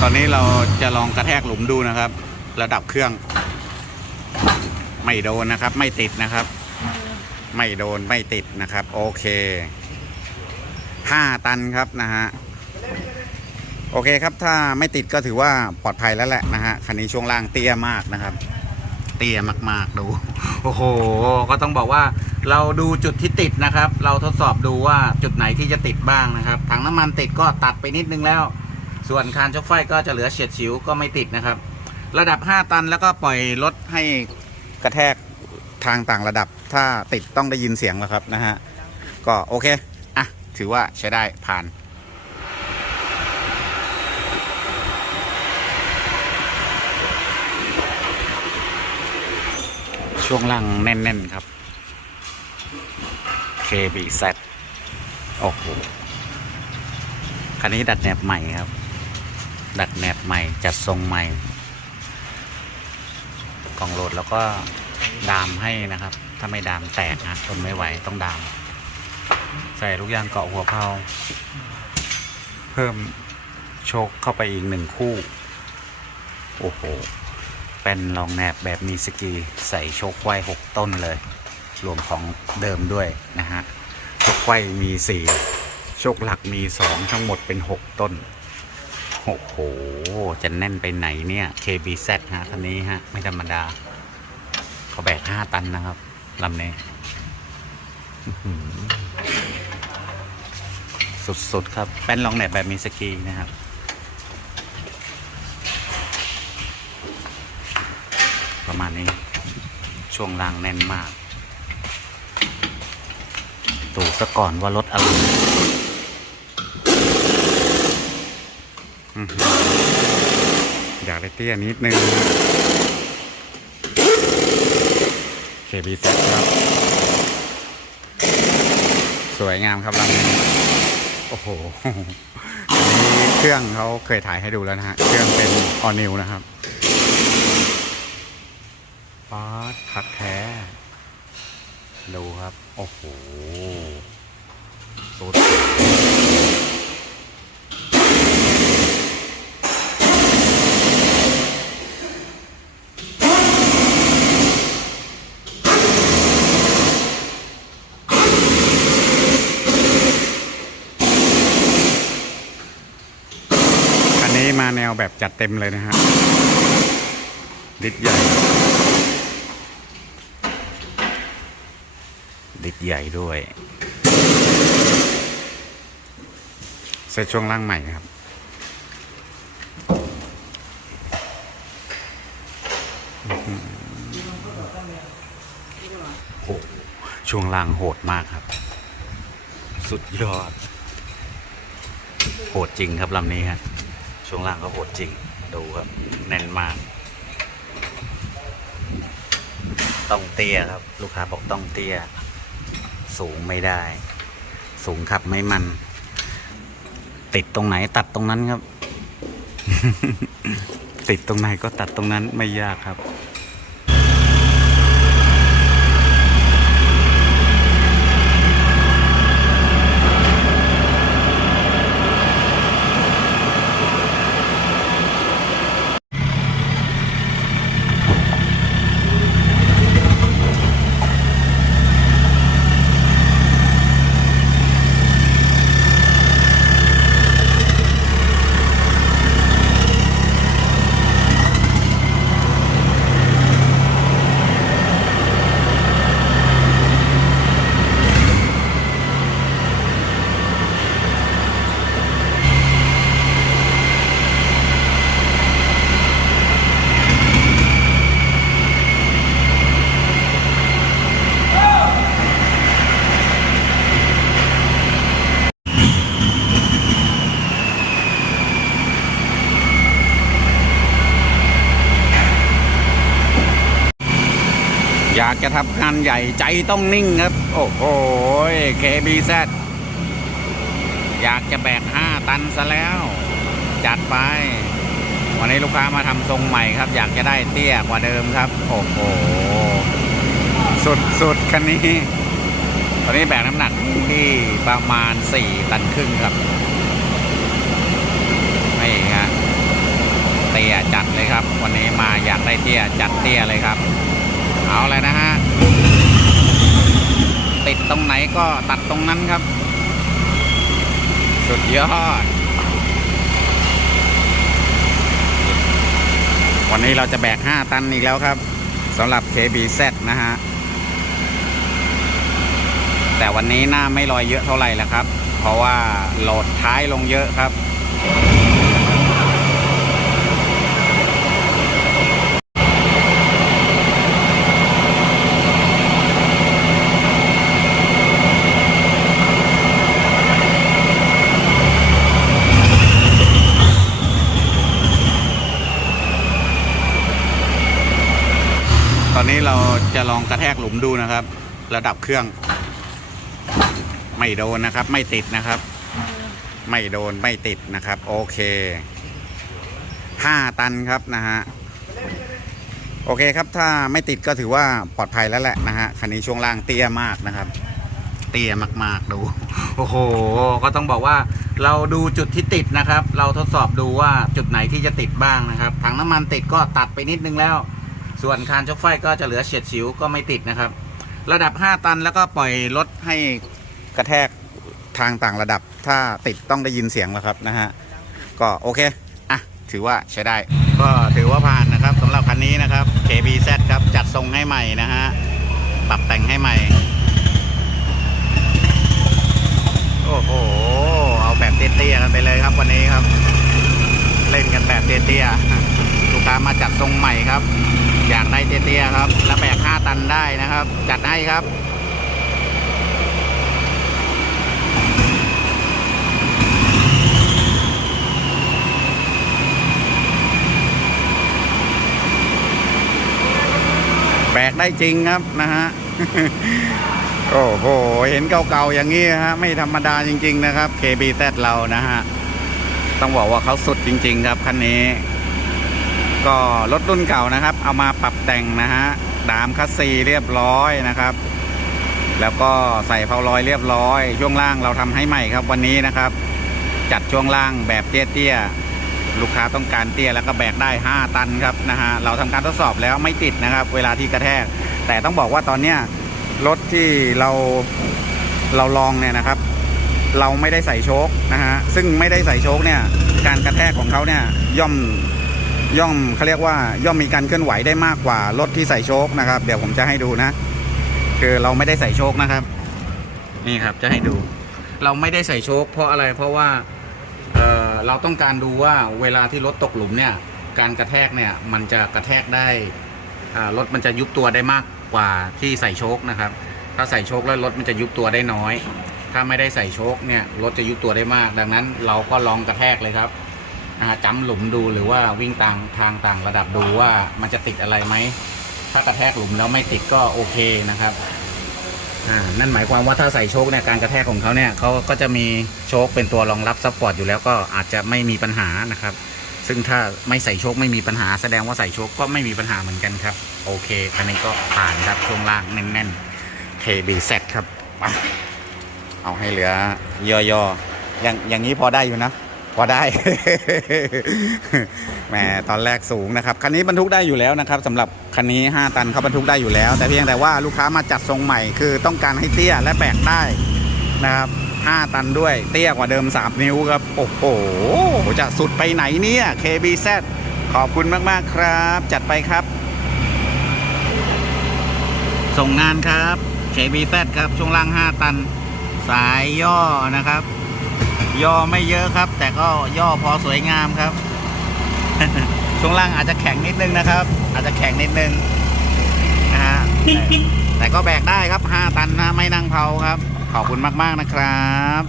ตอนนี้เราจะลองกระแทกหลุมดูนะครับ ระดับเครื่อง ไม่โดนนะครับ ไม่ติดนะครับ ไม่โดนไม่ติดนะครับ โอเคห้าตันครับนะฮะโอเคครับถ้าไม่ติดก็ถือว่าปลอดภัยแล้วแหละนะฮะคันนี้ช่วงล่างเตี้ยมากนะครับ เตี้ยมากๆดูโอ้โห ก็ต้องบอกว่าเราดูจุดที่ติดนะครับ เราทดสอบดูว่าจุดไหนที่จะติดบ้างนะครับถังน้ำมันติดก็ตัดไปนิดนึงแล้ว ส่วนคานชกไฟก็จะเหลือเฉียดฉิวก็ไม่ติดนะครับ ระดับ 5 ตันแล้วก็ปล่อยรถให้กระแทกทางต่างระดับ ถ้าติดต้องได้ยินเสียงแล้วครับนะฮะ ก็โอเค อะ ถือว่าใช้ได้ผ่านช่วงล่างแน่น ๆ ครับ KBZ โอ้โห คันนี้ดัดแหนบใหม่ครับ ดัดแหนบใหม่ จัดทรงใหม่ กล่องโหลดแล้วก็ดามให้นะครับ ถ้าไม่ดามแตกนะทนไม่ไหวต้องดาม ใส่ลูกยางเกาะหัวเพลาเพิ่มโชคเข้าไปอีกหนึ่งคู่ โอ้โหเป็นรองแหนบแบบมีสกีใส่โชคไว้หกต้นเลย รวมของเดิมด้วยนะฮะโชคไว้มีสี่โชคหลักมีสองทั้งหมดเป็นหกต้น โอ้โห จะแน่นไปไหนเนี่ย KBZ ฮะคันนี้ฮะ ไม่ธรรมดา เขาแบกห้าตันนะครับลำนี้อื้อสุด ๆ ครับเป็นลองแหนบแบบมีสกีนะครับ ประมาณนี้ ช่วงล่างแน่นมากดูซะก่อนว่ารถอะไร อยากได้เตี้ยนิดนึง KBZ ครับ สวยงามครับลำนี้โอ้โหนี้เครื่องเขาเคยถ่ายให้ดูแล้วนะฮะ เครื่องเป็นออนิวนะครับป๊าดคักแท้ ดูครับ โอ้โหสุด มาแนวแบบจัดเต็มเลยนะฮะดิดใหญ่ ดิดใหญ่ด้วยเซตช่วงล่างใหม่ครับอื้อหือโหช่วงล่างโหดมากครับ สุดยอด โหดจริงครับลำนี้ครับ ช่วงล่างก็โหดจริง ดูครับ แน่นมาก ต้องเตี้ยครับ ลูกค้าบอกต้องเตี้ย สูงไม่ได้ สูงขับไม่มัน ติดตรงไหนตัดตรงนั้นครับ ติดตรงไหนก็ตัดตรงนั้นไม่ยากครับ จะทำงานใหญ่ใจต้องนิ่งครับ โอ้โห KBZ อยากจะแบก5ตันซะแล้ว จัดไป วันนี้ลูกค้ามาทำทรงใหม่ครับ อยากจะได้เตี้ยกว่าเดิมครับ โอ้โห สุดสุดคันนี้ ตอนนี้แบกน้ำหนักที่ประมาณ4ตันครึ่งครับนี่ฮะจัดเลยครับ วันนี้มาอยากได้เตี้ยจัดเตี้ยเลยครับ เอาเลยนะฮะ ติดตรงไหนก็ตัดตรงนั้นครับ สุดยอด วันนี้เราจะแบก 5 ตันอีกแล้วครับสำหรับ KBZ นะฮะ แต่วันนี้หน้าไม่ลอยเยอะเท่าไหร่แล้วครับ เพราะว่าโหลดท้ายลงเยอะครับ นี้เราจะลองกระแทกหลุมดูนะครับ ระดับเครื่อง ไม่โดนนะครับ ไม่ติดนะครับ ไม่โดนไม่ติดนะครับ โอเคห้าตันครับนะฮะโอเคครับถ้าไม่ติดก็ถือว่าปลอดภัยแล้วแหละนะฮะคันนี้ช่วงล่างเตี้ยมากนะครับ เตี้ยมากๆดู โอ้โห ก็ต้องบอกว่าเราดูจุดที่ติดนะครับ เราทดสอบดูว่าจุดไหนที่จะติดบ้างนะครับถังน้ำมันติดก็ตัดไปนิดนึงแล้ว ส่วนคานชกไฟก็จะเหลือเฉียดฉิวก็ไม่ติดนะครับ ระดับ 5 ตันแล้วก็ปล่อยรถให้กระแทกทางต่างระดับ ถ้าติดต้องได้ยินเสียงแล้วครับนะฮะ ก็โอเค อะ ถือว่าใช้ได้ ก็ถือว่าผ่านนะครับสำหรับคันนี้นะครับ KBZ ครับจัดทรงให้ใหม่นะฮะ ปรับแต่งให้ใหม่ โอ้โห เอาแบบเตี้ยๆกันไปเลยครับวันนี้ครับ เล่นกันแบบเตี้ยๆลูกค้ามาจัดทรงใหม่ครับ อยากได้เตี้ยๆครับ แล้วแบก5ตันได้นะครับ จัดให้ครับแบกได้จริงครับนะฮะ โอ้โห เห็นเก่าๆอย่างนี้ฮะ ไม่ธรรมดาจริง ๆ นะครับ KBZ เรานะฮะ ต้องบอกว่าเขาสุดจริง ๆ ครับคันนี้ ก็รถรุ่นเก่านะครับ เอามาปรับแต่งนะฮะดามคัสซีเรียบร้อยนะครับ แล้วก็ใส่เพาลอยเรียบร้อย ช่วงล่างเราทำให้ใหม่ครับวันนี้นะครับ จัดช่วงล่างแบบเตี้ยๆลูกค้าต้องการเตี้ยแล้วก็แบกได้ 5 ตันครับนะฮะเราทำการทดสอบแล้วไม่ติดนะครับ เวลาที่กระแทก แต่ต้องบอกว่าตอนเนี้ยรถที่เราเราลองเนี่ยนะครับ เราไม่ได้ใส่โชคนะฮะซึ่งไม่ได้ใส่โชคเนี่ยการกระแทกของเขาเนี่ยย่อม ย่อมเขาเรียกว่าย่อมมีการเคลื่อนไหวได้มากกว่ารถที่ใส่โชคนะครับ เดี๋ยวผมจะให้ดูนะ คือเราไม่ได้ใส่โชคนะครับ นี่ครับจะให้ดู เราไม่ได้ใส่โชคเพราะอะไรเพราะว่าเเราต้องการดูว่าเวลาที่รถตกหลุมเนี่ย การกระแทกเนี่ยมันจะกระแทกได้รถมันจะยุบตัวได้มากกว่าที่ใส่โชคนะครับ ถ้าใส่โชคแล้วรถมันจะยุบตัวได้น้อย ถ้าไม่ได้ใส่โชคเนี่ยรถจะยุบตัวได้มาก ดังนั้นเราก็ลองกระแทกเลยครับ จำหลุมดูหรือว่าวิ่งต่างทางต่างระดับดูว่ามันจะติดอะไรไหม ถ้ากระแทกหลุมแล้วไม่ติดก็โอเคนะครับอ่านั่นหมายความว่าถ้าใส่โชคเนี่ยการกระแทกของเขาเนี่ยเขาก็จะมีโชคเป็นตัวรองรับซัพพอร์ตอยู่แล้วก็อาจจะไม่มีปัญหานะครับ ซึ่งถ้าไม่ใส่โชคไม่มีปัญหา แสดงว่าใส่โชคก็ไม่มีปัญหาเหมือนกันครับ โอเคคันนี้ก็ผ่านครับช่วงล่างแน่นๆ KBZ ครับเอาให้เหลือย่อๆอย่างอย่างนี้พอได้อยู่นะ พอได้ แหมตอนแรกสูงนะครับคันนี้บรรทุกได้อยู่แล้วนะครับสำหรับคันนี้ 5 ตันเขาบรรทุกได้อยู่แล้ว แต่เพียงแต่ว่าลูกค้ามาจัดทรงใหม่คือต้องการให้เตี้ยและแบกได้นะครับ 5 ตันด้วยเตี้ยกว่าเดิม 3 นิ้วครับ โอ้โห จะสุดไปไหนเนี่ย KBZ ขอบคุณมาก ๆ ครับ จัดไปครับ ส่งงานครับ KBZ ครับช่วงล่าง 5 ตัน สายย่อนะครับ ย่อไม่เยอะครับ แต่ก็ย่อพอสวยงามครับ ช่วงล่างอาจจะแข็งนิดนึงนะครับ อาจจะแข็งนิดนึงนะฮะแต่ก็แบกได้ครับ 5 ตันนะไม่นั่งเผาครับ ขอบคุณมาก ๆ นะครับ